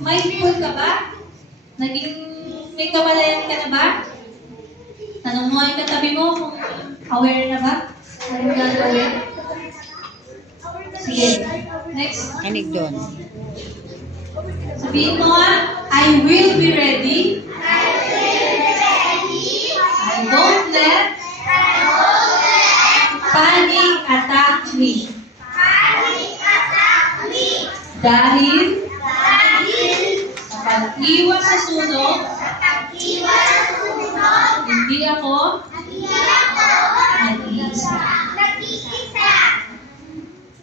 Mindful ka ba? Naging may kamalayan ka na ba? Tanong mo yung katabi mo kung aware na ba? Ano yung gagawin? Sige. Next. Kinig doon. Sabihin mo nga, I will be ready. I don't let panic attack me. Dahil sa pag-iwas sa sunog, hindi ako nag-iisa.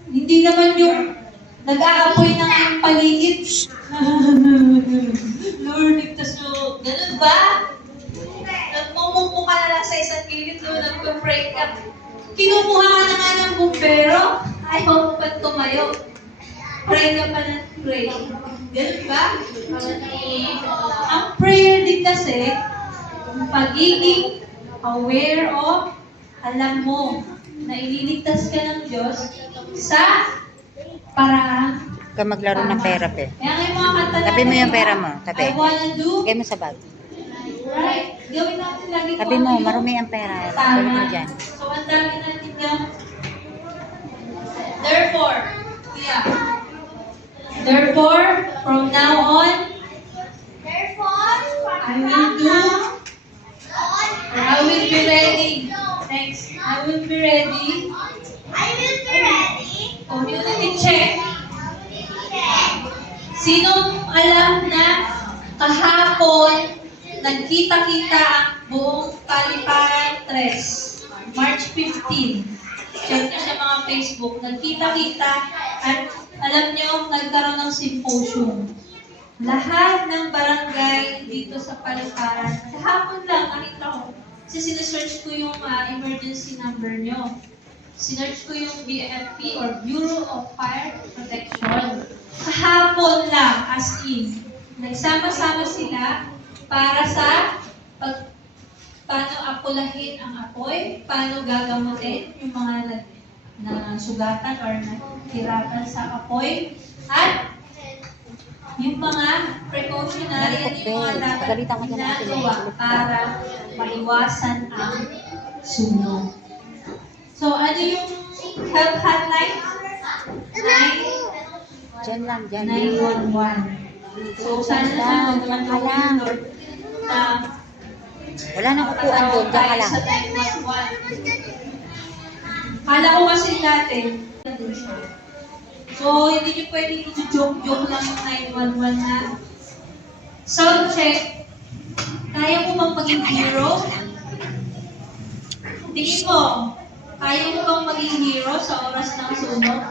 Hindi naman yung nag-aapoy ng iyong paligid. Lord, ligtas mo. Ganun ba? Nagmumupo ka na lang sa isang gilid, so nagpa-pray ka. Kinukuha ka na nga ng bumbero, ayaw mo pa tumayo. Pray ka pa ng pray. Ganun ba? Ang prayer din kasi, pagiging aware of, alam mo, na ililigtas ka ng Diyos sa paraan. Huwag ka maglaro ng pera, pe. Kaya ngayon mga kanta Tabi mo yung pera mo. Tabi. I wanna do Lagay mo sa bag. right. Gawin natin lagi Tabi mo, marumi ang pera. Tabi mo dyan. So, ang dami natin yung therefore, from now on, I will do, or I will be ready. Next, I will be ready. Community check. Sinong alam na kahapon nagkita-kita ang buong Paliparan 3, March 15. Check nyo sa mga Facebook. Nagkita-kita at alam nyo, nagkaroon ng symposium. Lahat ng barangay dito sa Paliparan, kahapon lang, nakita ko. Kasi sinesearch ko yung emergency number nyo. Sinearch ko yung BFP or Bureau of Fire Protection. Kahapon lang, as in. Nagsama-sama sila para sa paano apulahin ang apoy, paano gagamutin yung mga sugatan or nahirapan sa apoy, at yung mga precautionary at yung mga dapat ginagawa para maiwasan ang sunog. So, ano yung health hotline? Dyan lang, dyan. 911. So, sana naman magpapalawin Lord na Wala nang upuan doon, dyan ka lang. sa 911. Kala ko kasi dati, so, hindi nyo pwedeng i-joke-joke lang yung 911 na sound check. Kaya mo bang maging hero? Tingin mo, kaya mo bang maging hero sa oras ng sunog?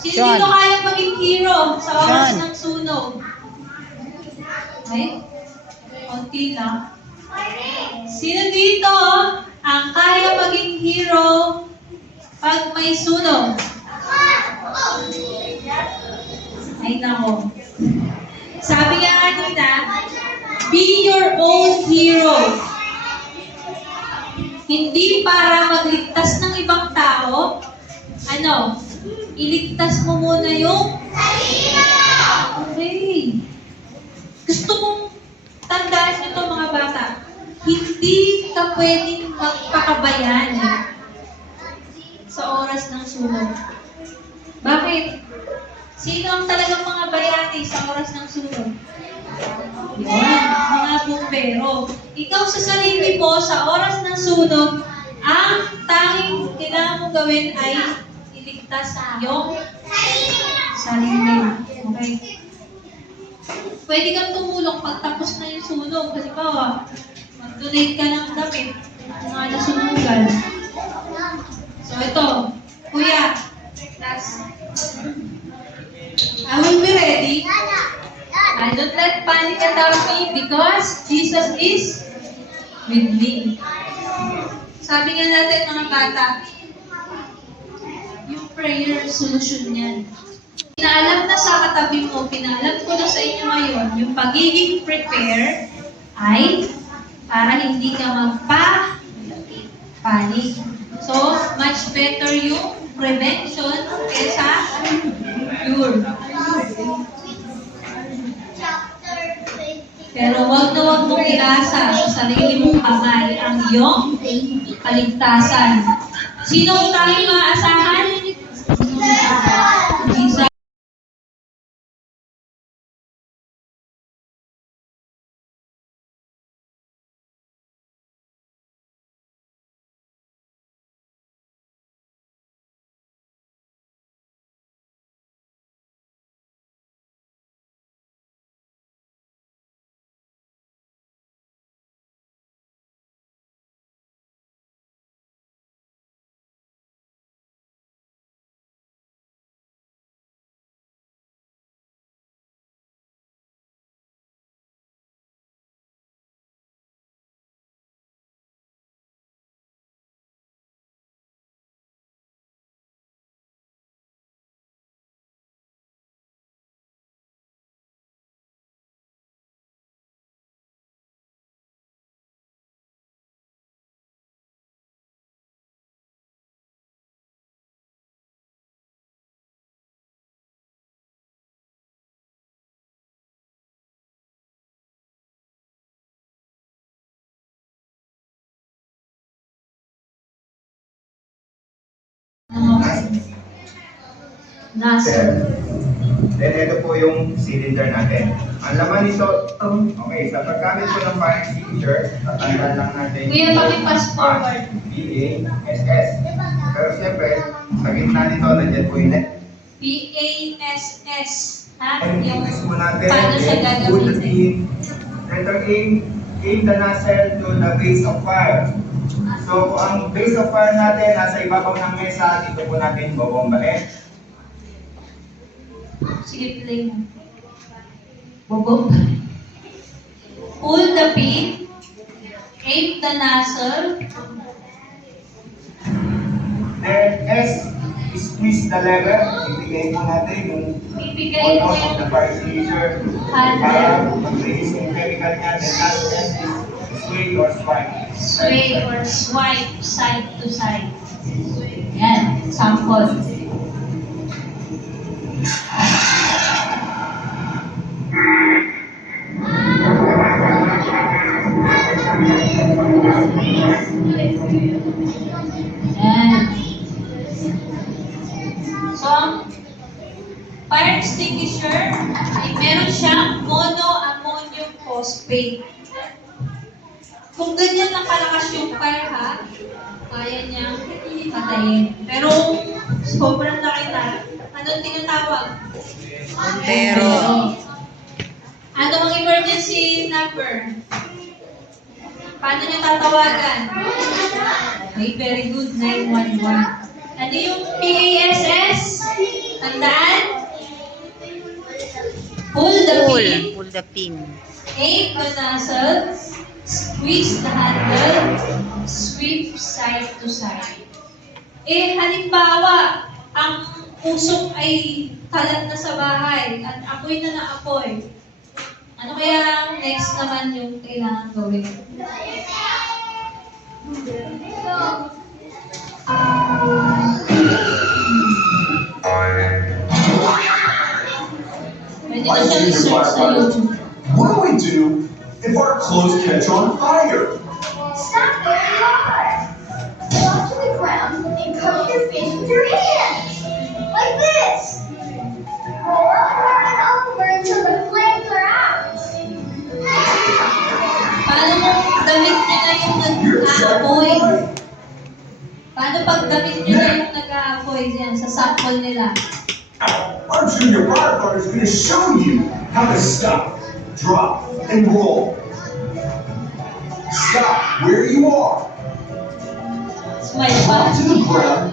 Sino dito kaya maging hero sa oras ng sunog? Okay? Konti lang. Sino dito ang kaya maging hero pag may sunog? Ay nako. Sabi nga kanina, be your own hero. Hindi para magligtas ng ibang tao, iligtas mo muna yung sarili mo! Okay. Gusto mong tandaan nito mga bata, hindi ka pwedeng magpakabayan sa oras ng sunog. Bakit? Sino ang talagang mga bayani sa oras ng sunog? Yan, mga bumbero. Ikaw sa sarili mo, sa oras ng sunog, ang tanging kailangan mong gawin ay iligtas ang iyong sarili. Okay? Pwede kang tumulong pag tapos na yung sunog. Kasi mag-donate ka ng damit ng mga nasunugan. So ito, kuya, I will be ready. I don't let panic attack me because Jesus is with me. Sabi nga natin mga bata, yung prayer solution niyan. Pinaalam na sa katabi mo, pinaalam ko na sa inyo ngayon, yung pagiging prepare ay para hindi ka magpa-panic. So, much better yung prevention kaysa cure. Pero wag na wag mong iasa sa sarili mong kamay ang iyong kaligtasan. Sino tayo maaasahan? Isa. Nasa. Then ito po yung cylinder natin. Ang laman nito, okay, sa paggamit po ng fire extinguisher, tatandaan lang natin Kuya, pakipass forward. PASS. Pero siyempre, sa gitna nito, nandiyan po yung net. PASS. Ha? And Yung fix po natin, paano siya then put the gagamitin. pin, center aim the nozzle to the base of fire. So, ang base of fire natin, nasa ibabaw ng mesa, dito po natin bobombahin. Sige, play mo. Bobo. Pull the pin. Aim the nozzle. Then, S, squeeze the lever. Ibigay po natin yung Bibigay mo on-off of the yung fire extinguisher handle. para mag-release yung chemical niya. Then, last S is sway or swipe. Sway or swipe side to side. Yan, sample. Yan. So, ang fire extinguisher ay meron siyang monoammonium phosphate. Kung ganyan na kalakas yung fire ha, kaya niyang patayin. Pero sobrang laki na, anong tinatawag? Pero, Ano ang emergency number? Paano niyo tatawagan? Okay, very good. 911. Ano yung PASS? Tandaan? Pull the pin. pull the pin. Aim the nozzle. Squeeze the handle. Sweep side to side. Halimbawa, ang usok ay kalat na sa bahay at apoy na apoy. Ano kaya next naman yung kailangan gawin? Pwede na siya research sa YouTube. What do we do if our clothes catch on fire? Stop where you are. Drop to the ground and cover your face with your hands. Like this. Roll over and over until the flames are out. Paano kung damit niyo na yung nag-aapoy? Paano pag damit niyo na yung nag-aapoy dyan sa sample nila? Our junior firefighter is going to show you how to stop, drop, and roll. Stop where you are. Smile Drop pa. to the ground.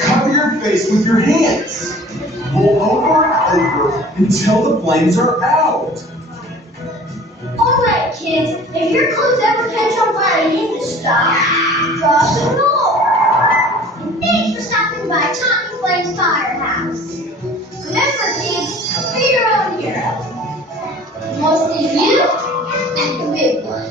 Cover your face with your hands. Roll over and over until the flames are out. Alright, kids. If your clothes ever catch on fire, you need to stop, drop, and roll. And thanks for stopping by Tommy Flame's Firehouse. Remember, kids, be your own hero. Most is you and the big one.